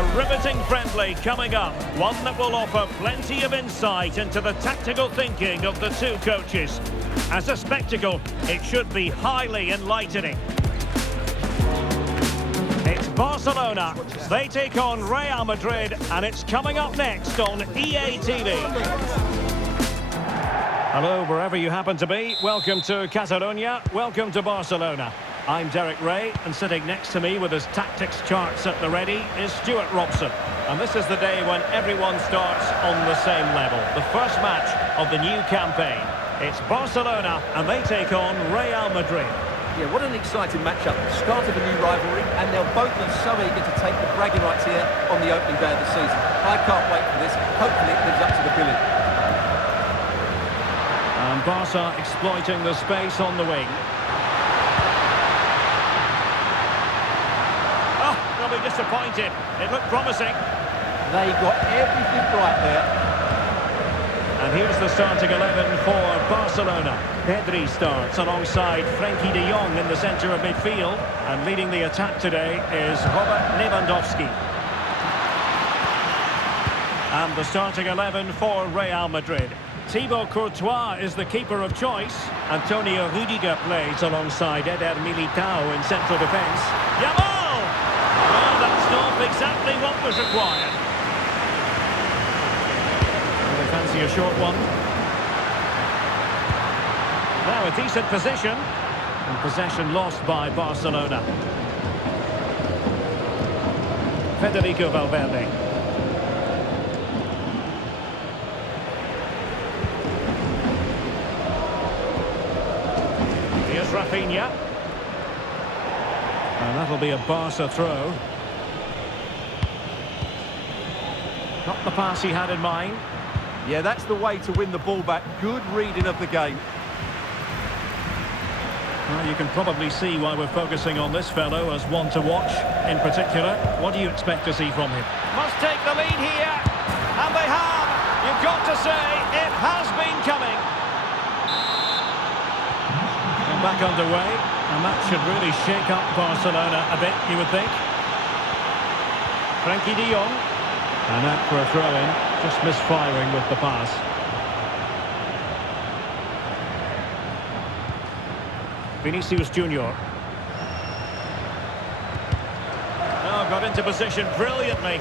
A riveting friendly coming up, one that will offer plenty of insight into the tactical thinking of the two coaches. As a spectacle, it should be highly enlightening. It's Barcelona, they take on Real Madrid, and it's coming up next on EA TV. Hello, wherever you happen to be, welcome to Catalonia, welcome to Barcelona. I'm Derek Ray, and sitting next to me with his tactics charts at the ready is Stuart Robson. And this is the day when everyone starts on the same level. The first match of the new campaign. It's Barcelona, and they take on Real Madrid. Yeah, what an exciting matchup. Start of a new rivalry, and they'll both be so eager to take the bragging rights here on the opening day of the season. I can't wait for this. Hopefully it lives up to the billing. And Barca exploiting the space on the wing. They'll be disappointed. It looked promising. They got everything right there. And here's the starting 11 for Barcelona. Pedri starts alongside Frenkie de Jong in the centre of midfield. And leading the attack today is Robert Lewandowski. And the starting 11 for Real Madrid. Thibaut Courtois is the keeper of choice. Antonio Rudiger plays alongside Eder Militao in central defence. Yamal! Well, that's not exactly what was required. They fancy a short one. Now a decent position. And possession lost by Barcelona. Federico Valverde. Here's Rafinha. And that'll be a Barca throw. Not the pass he had in mind. Yeah, that's the way to win the ball back. Good reading of the game. Well, you can probably see why we're focusing on this fellow as one to watch in particular. What do you expect to see from him? Must take the lead here. And they have. You've got to say, it has been coming. And back underway. And that should really shake up Barcelona a bit, you would think. Frenkie de Jong. And out for a throw-in, just misfiring with the pass. Vinicius Junior. Oh, got into position brilliantly.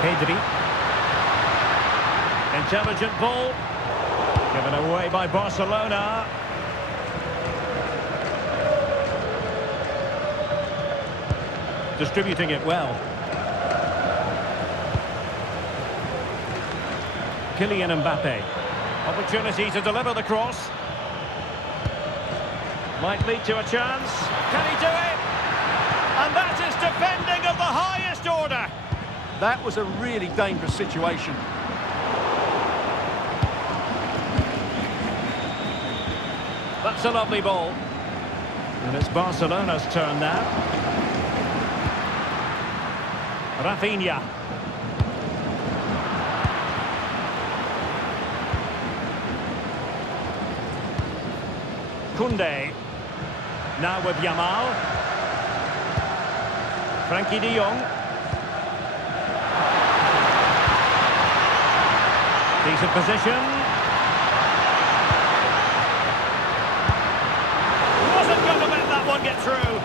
Pedri. Intelligent ball. Given away by Barcelona. Distributing it well. Kylian Mbappe. Opportunity to deliver the cross. Might lead to a chance. Can he do it? And that is defending of the highest order. That was a really dangerous situation. That's a lovely ball. And it's Barcelona's turn now. Rafinha. Koundé. Now with Yamal. Frenkie de Jong. Decent position. Wasn't going to let that one get through.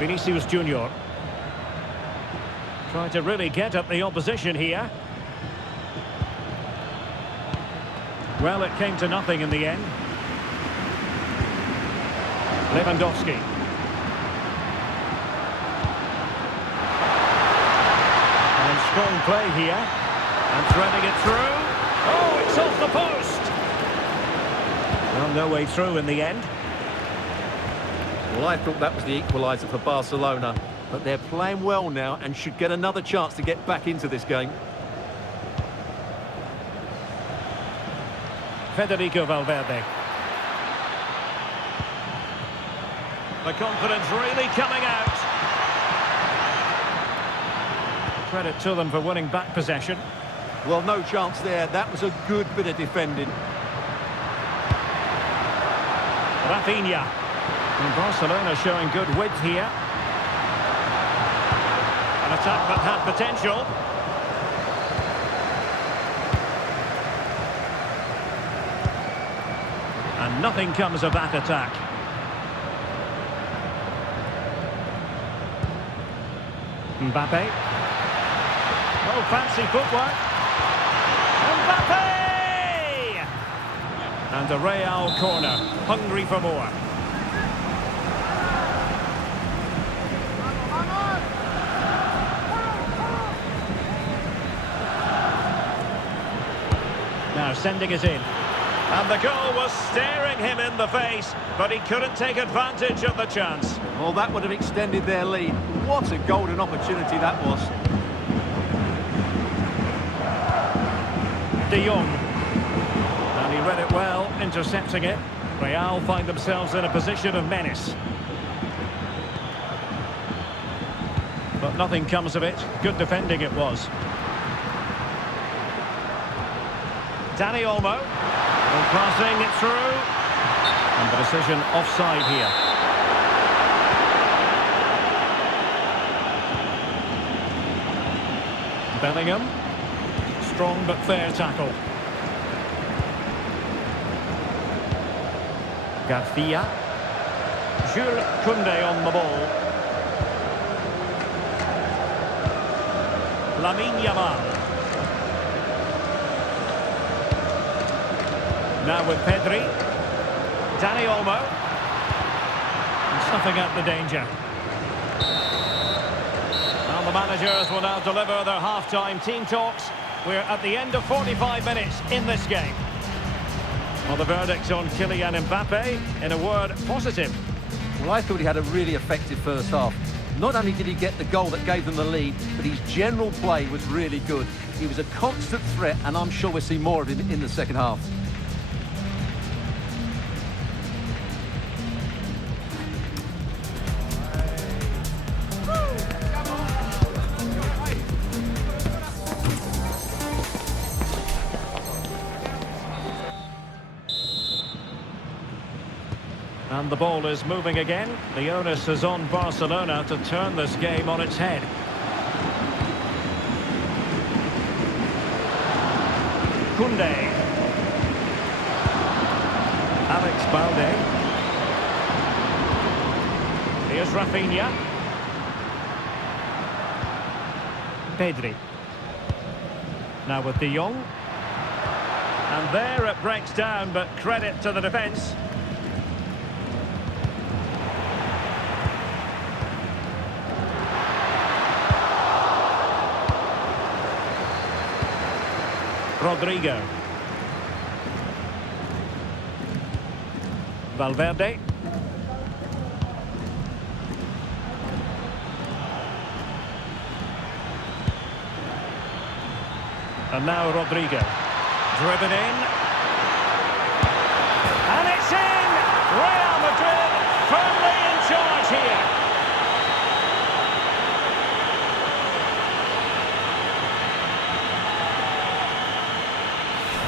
Vinicius Junior. Trying to really get at the opposition here. Well, it came to nothing in the end. Lewandowski. And strong play here. And threading it through. Oh, it's off the post. Well, no way through in the end. Well, I thought that was the equaliser for Barcelona, but they're playing well now and should get another chance to get back into this game. Federico Valverde. The confidence really coming out. Credit to them for winning back possession. Well, no chance there. That was a good bit of defending. Rafinha. And Barcelona showing good width here. An attack that had potential. And nothing comes of that attack. Mbappe. Oh, fancy footwork. Mbappe! And a Real corner, hungry for more. Now sending it in. And the goal was staring him in the face, but he couldn't take advantage of the chance. Well, that would have extended their lead. What a golden opportunity that was. De Jong. And he read it well, intercepting it. Real find themselves in a position of menace. But nothing comes of it. Good defending it was. Dani Olmo. And passing it through. And the decision offside here. Bellingham. Strong but fair tackle. Garcia. Jules Koundé on the ball. Lamine Yamal. Now with Pedri. Dani Olmo. And snuffing out the danger. And the managers will now deliver their half-time team talks. We're at the end of 45 minutes in this game. Well, the verdict on Kylian Mbappe, in a word, positive. Well, I thought he had a really effective first half. Not only did he get the goal that gave them the lead, but his general play was really good. He was a constant threat, and I'm sure we'll see more of him in the second half. And the ball is moving again. The onus is on Barcelona to turn this game on its head. Koundé. Alex Balde. Here's Rafinha. Pedri. Now with De Jong. And there it breaks down, but credit to the defence. Rodrigo. Valverde. And now Rodrigo. Driven in. And it's in! Real Madrid firmly in charge here.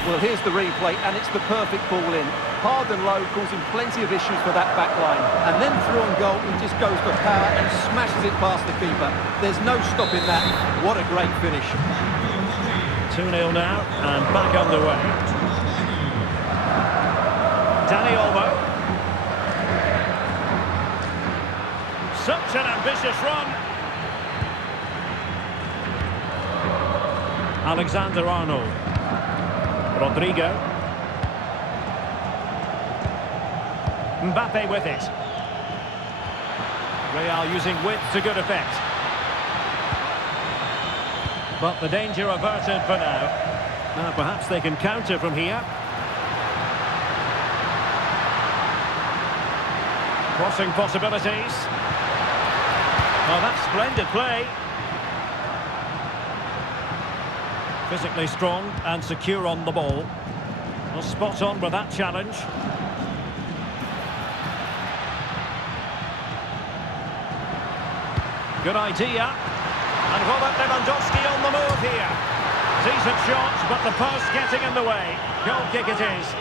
Well, here's the replay, and it's the perfect ball in. Hard and low, causing plenty of issues for that back line. And then through on goal, he just goes for power and smashes it past the keeper. There's no stopping that. What a great finish. 2-0 now, and back underway. Dani Olmo. Such an ambitious run. Alexander-Arnold. Rodrigo. Mbappe with it. Real using width to good effect. But the danger averted for now. Now perhaps they can counter from here. Crossing possibilities. Oh, that's splendid play. Physically strong and secure on the ball. Well, spot on with that challenge. Good idea. And Robert Lewandowski on the move here. Decent shot, but the post getting in the way. Goal kick it is.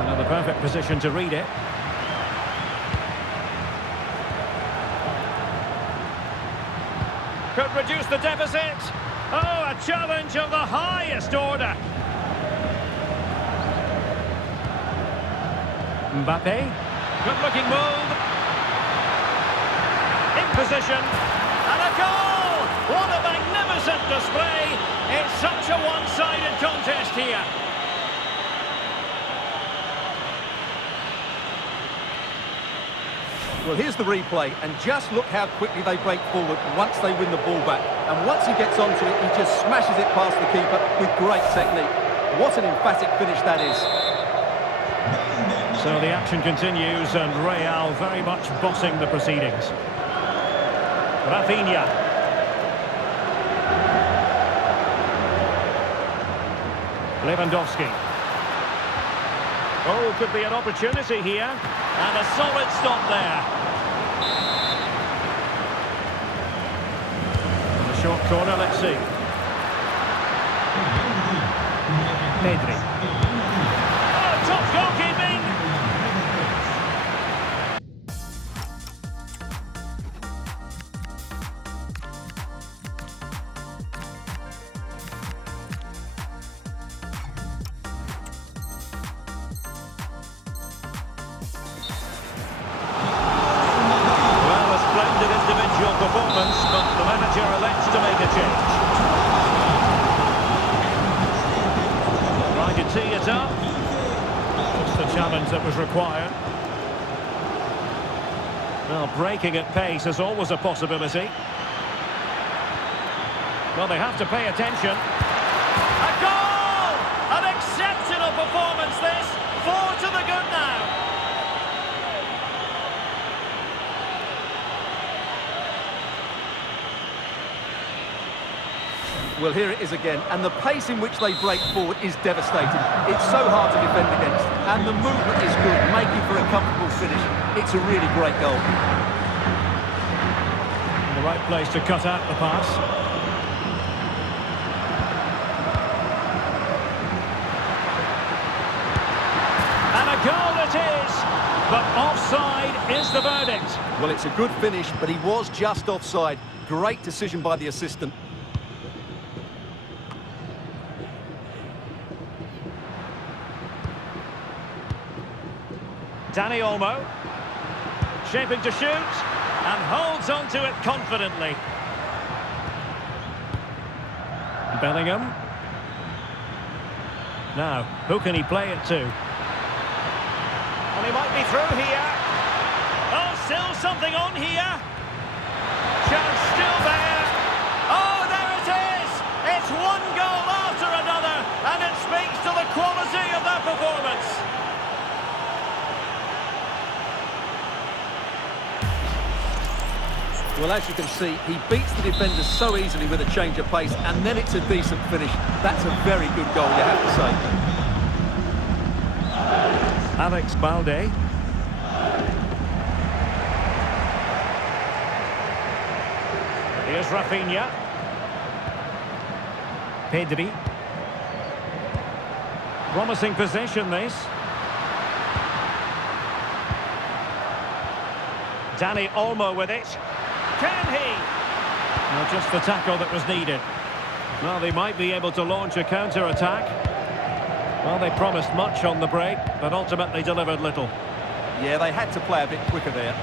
Another perfect position to read it. Could reduce the deficit. Oh, a challenge of the highest order. Mbappe. Good-looking move. In position. And a goal! What a magnificent display. It's such a one-sided contest here. Well, here's the replay, and just look how quickly they break forward once they win the ball back. And once he gets onto it, he just smashes it past the keeper with great technique. What an emphatic finish that is. So the action continues, and Real very much bossing the proceedings. Rafinha. Lewandowski. Oh, could be an opportunity here. And a solid stop there. In the short corner, let's see. Pedri. Oh, top goalkeeping! Performance, but the manager elects to make a change. Trying to tee it up. Just the challenge that was required. Well, breaking at pace is always a possibility. Well, they have to pay attention. A goal! An exceptional performance this. 4 to the good now. Well, here it is again, and the pace in which they break forward is devastating. It's so hard to defend against, and the movement is good, making for a comfortable finish. It's a really great goal. In the right place to cut out the pass. And a goal it is, but offside is the verdict. Well, it's a good finish, but he was just offside. Great decision by the assistant. Dani Olmo, shaping to shoot, and holds on to it confidently. Bellingham. Now, who can he play it to? And he might be through here. Oh, still something on here. Chance still there. Oh, there it is! It's one goal after another, and it speaks to the quality of their performance. Well, as you can see, he beats the defenders so easily with a change of pace, and then it's a decent finish. That's a very good goal, you have to say. Alex Balde. Here's Rafinha. Pedri. Promising possession, this. Dani Olmo with it. Can he? Well, just the tackle that was needed. Well, they might be able to launch a counter-attack. Well, they promised much on the break, but ultimately delivered little. Yeah, they had to play a bit quicker there.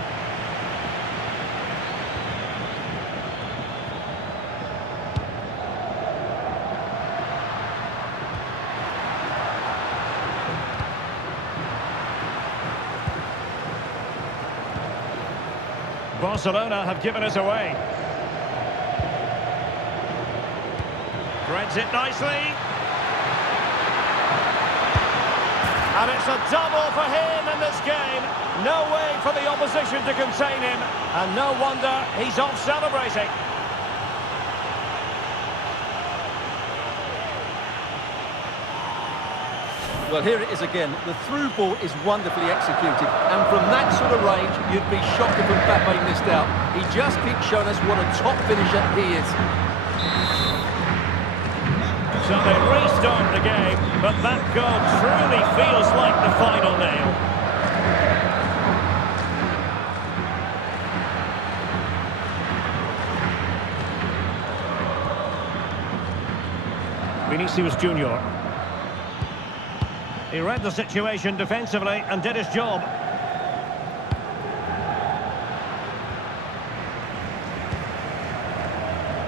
Barcelona have given us away. Threads it nicely. And it's a double for him in this game. No way for the opposition to contain him. And no wonder he's off celebrating. Well, here it is again. The through ball is wonderfully executed. And from that sort of range, you'd be shocked if Mbappe missed out. He just keeps showing us what a top finisher he is. So they restart the game, but that goal truly feels like the final nail. Vinicius Junior. He read the situation defensively and did his job.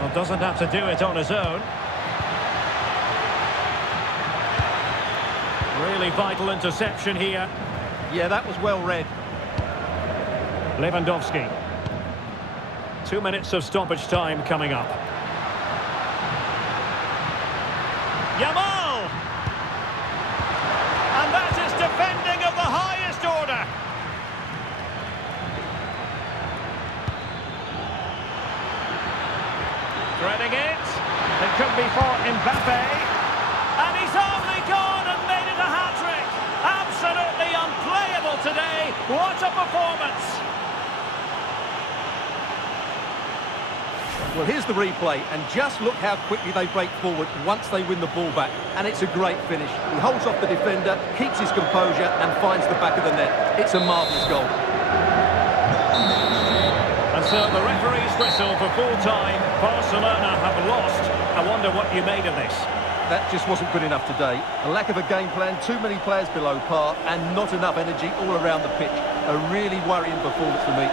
Well, doesn't have to do it on his own. Really vital interception here. Yeah, that was well read. Lewandowski. 2 minutes of stoppage time coming up. Yamal! And that is defending of the highest order. Threading it. It could be for Mbappe. And he's only gone and made it a hat-trick. Absolutely unplayable today. What a performance. Well, here's the replay, and just look how quickly they break forward once they win the ball back. And it's a great finish. He holds off the defender, keeps his composure, and finds the back of the net. It's a marvellous goal. And so the referee's whistle for full time. Barcelona have lost. I wonder what you made of this. That just wasn't good enough today. A lack of a game plan, too many players below par, and not enough energy all around the pitch. A really worrying performance for me.